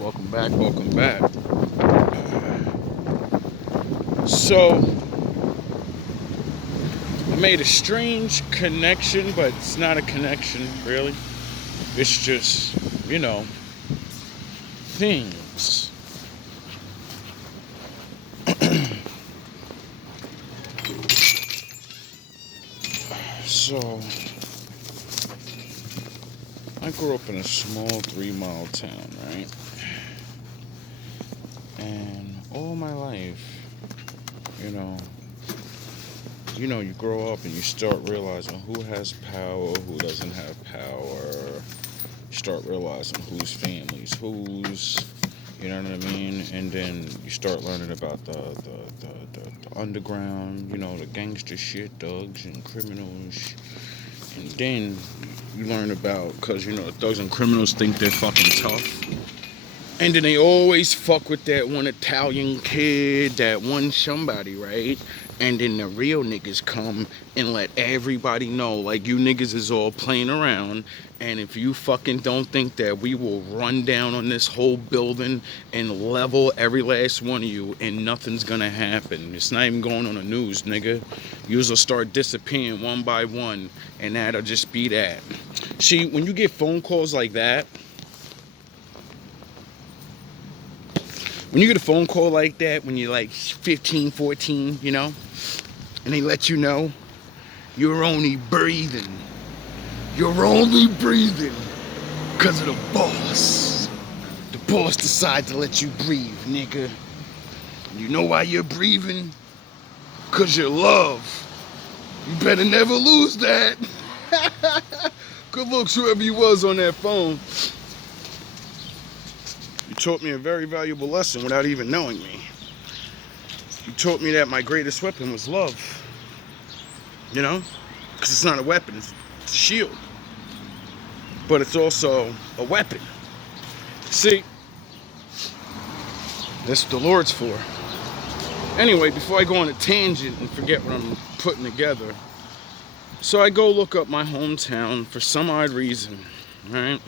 Welcome back, welcome back. So, I made a strange connection, but it's not a connection, really. It's just, things. So, I grew up in a small 3-mile town, right? And all my life, you grow up and you start realizing who has power, who doesn't have power. You start realizing whose family's whose, you know what I mean? And then you start learning about the underground, the gangster shit, thugs and criminals. And then you learn about, because, thugs and criminals think they're fucking tough. And then they always fuck with that one Italian kid, that one somebody, right? And then the real niggas come and let everybody know, like, you niggas is all playing around. And if you fucking don't think that we will run down on this whole building and level every last one of you and nothing's gonna happen. It's not even going on the news, nigga. Yous will start disappearing one by one, and that'll just be that. See, when you get phone calls like that, when you get a phone call like that, when you're like 15, 14, and they let you know you're only breathing. You're only breathing because of the boss. The boss decides to let you breathe, nigga. You know why you're breathing? Because you're love. You better never lose that. Good looks, whoever you was on that phone. You taught me a very valuable lesson without even knowing me. You taught me that my greatest weapon was love. Because it's not a weapon, it's a shield. But it's also a weapon. See, that's what the Lord's for. Anyway, before I go on a tangent and forget what I'm putting together, so I go look up my hometown for some odd reason, right?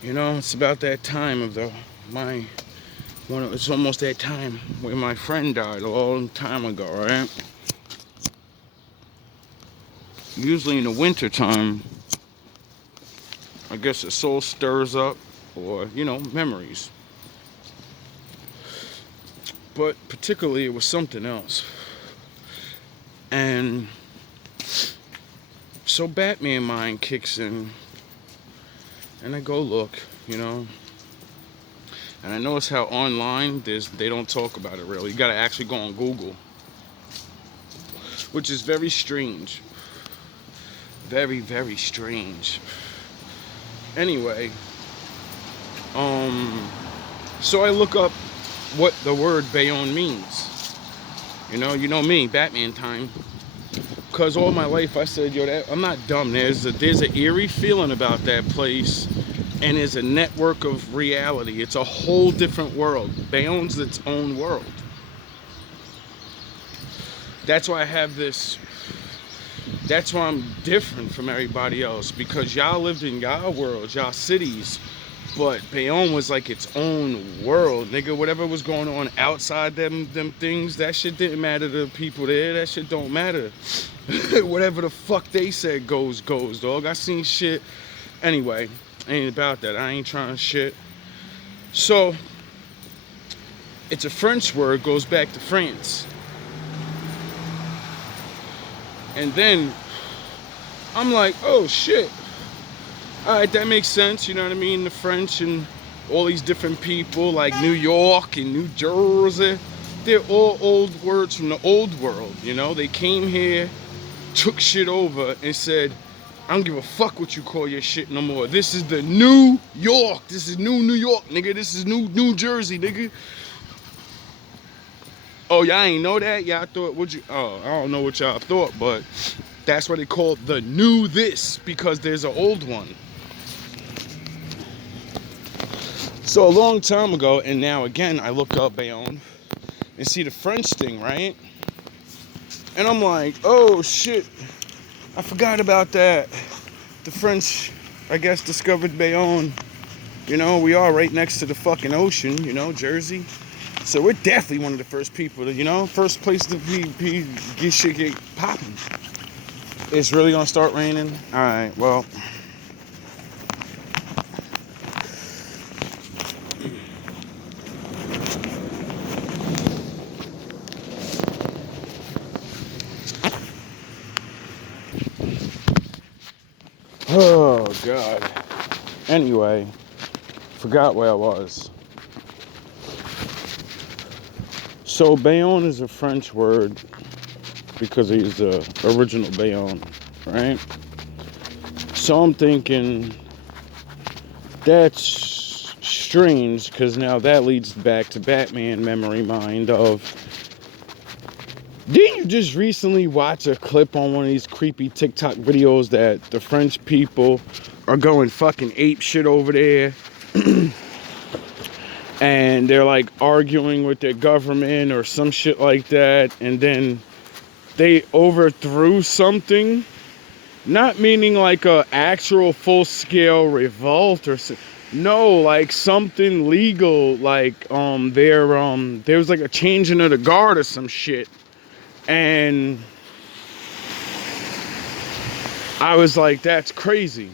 It's about that time of it's almost that time when my friend died a long time ago, right? Usually in the winter time, I guess the soul stirs up, or, memories. But particularly it was something else. And so Batman mind kicks in, and I go look, and I notice how online they don't talk about it really. You gotta actually go on Google, which is very strange. Very, very strange. Anyway, so I look up what the word Bayonne means. You know me, Batman time. Because all my life I said, I'm not dumb. There's an eerie feeling about that place, and there's a network of reality. It's a whole different world. Bayonne's its own world. That's why I have this. That's why I'm different from everybody else, because y'all lived in y'all worlds, y'all cities, but Bayonne was like its own world, nigga. Whatever was going on outside them things, that shit didn't matter to the people there. That shit don't matter. Whatever the fuck they said goes, dog. I seen shit. Anyway, ain't about that. I ain't trying to shit. So, it's a French word, goes back to France. And then I'm like, oh shit. Alright, that makes sense, you know what I mean? The French and all these different people like New York and New Jersey, they're all old words from the old world, They came here, took shit over, and said, I don't give a fuck what you call your shit no more. This is the New York. This is New York, nigga. This is New Jersey, nigga. Oh, y'all ain't know that? Y'all thought, I don't know what y'all thought, but that's what they call the new this, because there's an old one. So a long time ago, and now again, I look up Bayonne and see the French thing, right? And I'm like, oh shit, I forgot about that. The French, I guess, discovered Bayonne. You know, we are right next to the fucking ocean, you know, Jersey. So we're definitely one of the first people to, you know, first place to get shit get popping. It's really gonna start raining. All right, well. Oh God. Anyway, forgot where I was. So Bayonne is a French word because he's the original Bayonne, right? So I'm thinking that's strange because now that leads back to Batman memory mind of, didn't you just recently watch a clip on one of these creepy TikTok videos that the French people are going fucking ape shit over there? And they're like arguing with their government or some shit like that, and then they overthrew something, not meaning like a actual full-scale revolt or no, like something legal, like there was like a changing of the guard or some shit. And I was like, that's crazy.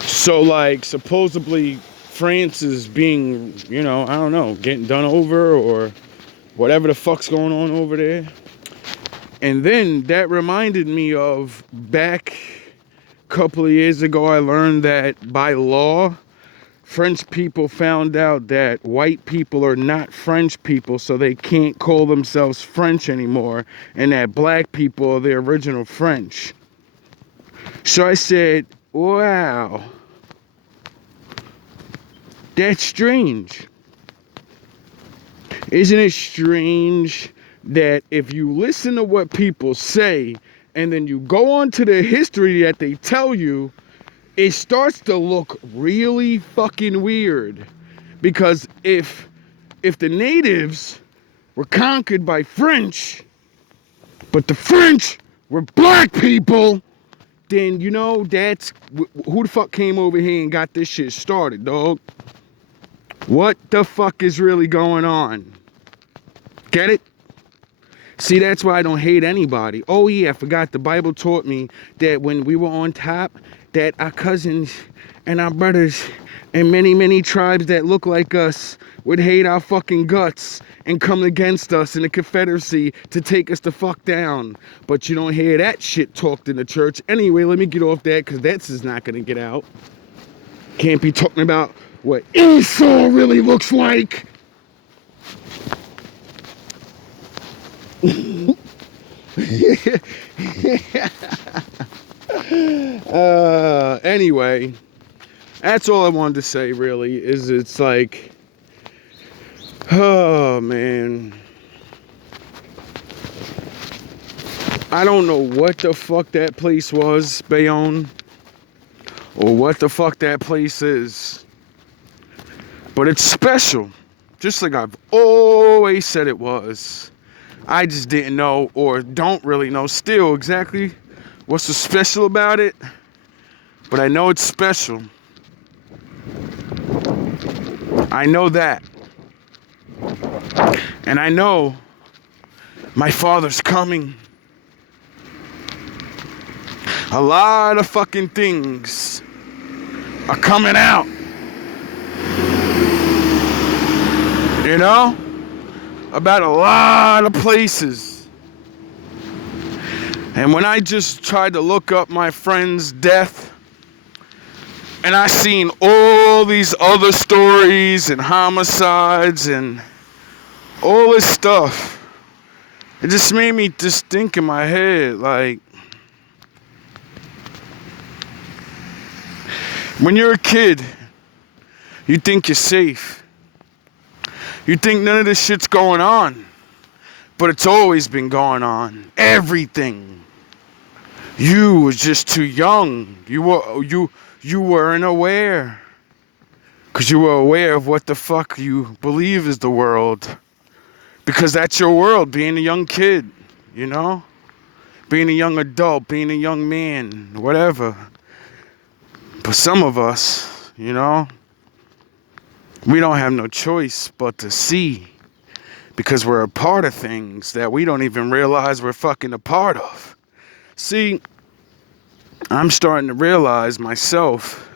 So like supposedly France is being, you know, I don't know, getting done over or whatever the fuck's going on over there. And then that reminded me of back a couple of years ago, I learned that by law, French people found out that white people are not French people, so they can't call themselves French anymore, and that black people are the original French. So I said, wow, that's strange. Isn't it strange that if you listen to what people say and then you go on to the history that they tell you, it starts to look really fucking weird? Because if the natives were conquered by French, but the French were black people, then, you know, that's who the fuck came over here and got this shit started, dog? What the fuck is really going on? Get it? See, that's why I don't hate anybody. Oh yeah, I forgot the Bible taught me that when we were on top, that our cousins and our brothers and many, many tribes that look like us would hate our fucking guts and come against us in the Confederacy to take us the fuck down. But you don't hear that shit talked in the church. Anyway, let me get off that because that's just not going to get out. Can't be talking about what Esau really looks like. Anyway, that's all I wanted to say really, is it's like, oh man, I don't know what the fuck that place was, Bayonne, or what the fuck that place is, but it's special, just like I've always said it was. I just didn't know, or don't really know still, exactly what's so special about it. But I know it's special. I know that. And I know my father's coming. A lot of fucking things are coming out. You know? About a lot of places. And when I just tried to look up my friend's death, and I seen all these other stories and homicides and all this stuff, it just made me just think in my head, like, when you're a kid, you think you're safe. You think none of this shit's going on, but it's always been going on. Everything. You was just too young. You weren't aware, because you were aware of what the fuck you believe is the world, because that's your world. Being a young kid, you know, being a young adult, being a young man, whatever. But some of us, you know, We don't have no choice but to see, because we're a part of things that we don't even realize we're fucking a part of. See, I'm starting to realize myself,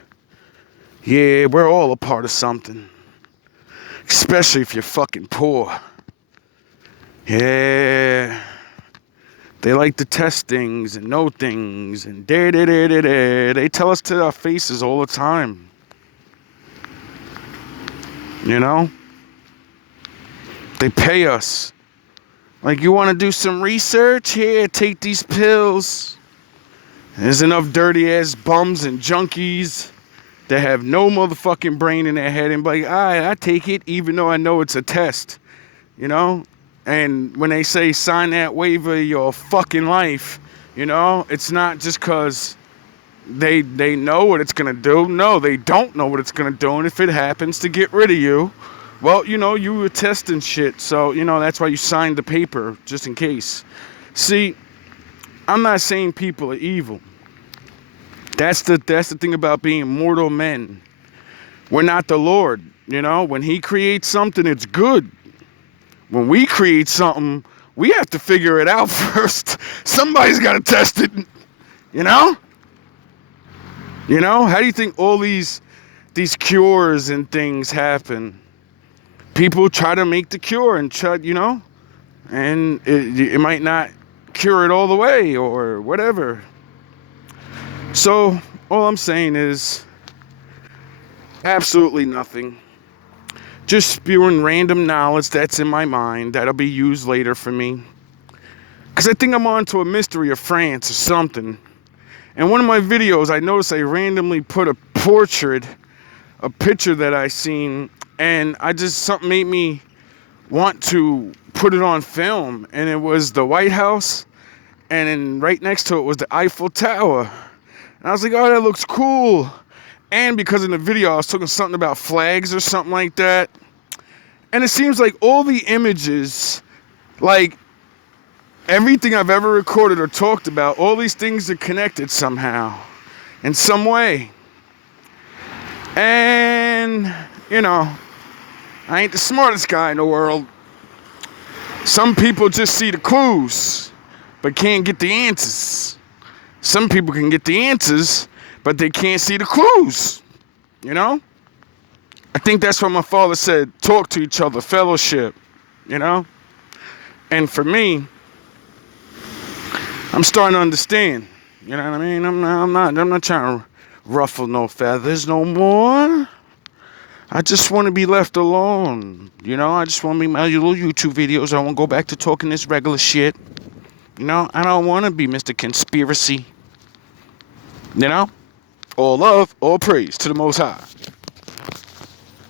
yeah, we're all a part of something. Especially if you're fucking poor. Yeah. They like to test things and know things and da-da-da-da-da. They tell us to our faces all the time. You know? They pay us. Like, you want to do some research? Here, take these pills. There's enough dirty-ass bums and junkies that have no motherfucking brain in their head and be like, alright, I take it even though I know it's a test. You know? And when they say sign that waiver your fucking life, you know, it's not just because they know what it's going to do. No, they don't know what it's going to do. And if it happens to get rid of you, well, you know, you were testing shit. So, you know, that's why you signed the paper, just in case. See, I'm not saying people are evil. That's the thing about being mortal men. We're not the Lord, you know. When he creates something, it's good. When we create something, we have to figure it out first. Somebody's got to test it, you know? You know, how do you think all these cures and things happen? People try to make the cure and try, you know, and it might not cure it all the way or whatever. So all I'm saying is absolutely nothing. Just spewing random knowledge that's in my mind that'll be used later for me. Because I think I'm onto a mystery of France or something. In one of my videos, I noticed I randomly put a picture that I seen, and something made me want to put it on film. And it was the White House, and then right next to it was the Eiffel Tower. And I was like, oh, that looks cool. And because in the video I was talking something about flags or something like that. And it seems like all the images, like everything I've ever recorded or talked about, all these things are connected somehow, in some way. And, you know, I ain't the smartest guy in the world. Some people just see the clues, but can't get the answers. Some people can get the answers, but they can't see the clues, you know? I think that's what my father said, talk to each other, fellowship, you know? And for me, I'm starting to understand, you know what I mean? I'm not trying to ruffle no feathers no more. I just want to be left alone, you know? I just want to make my little YouTube videos. I want to go back to talking this regular shit, you know? I don't want to be Mr. Conspiracy, you know? All love, all praise to the Most High.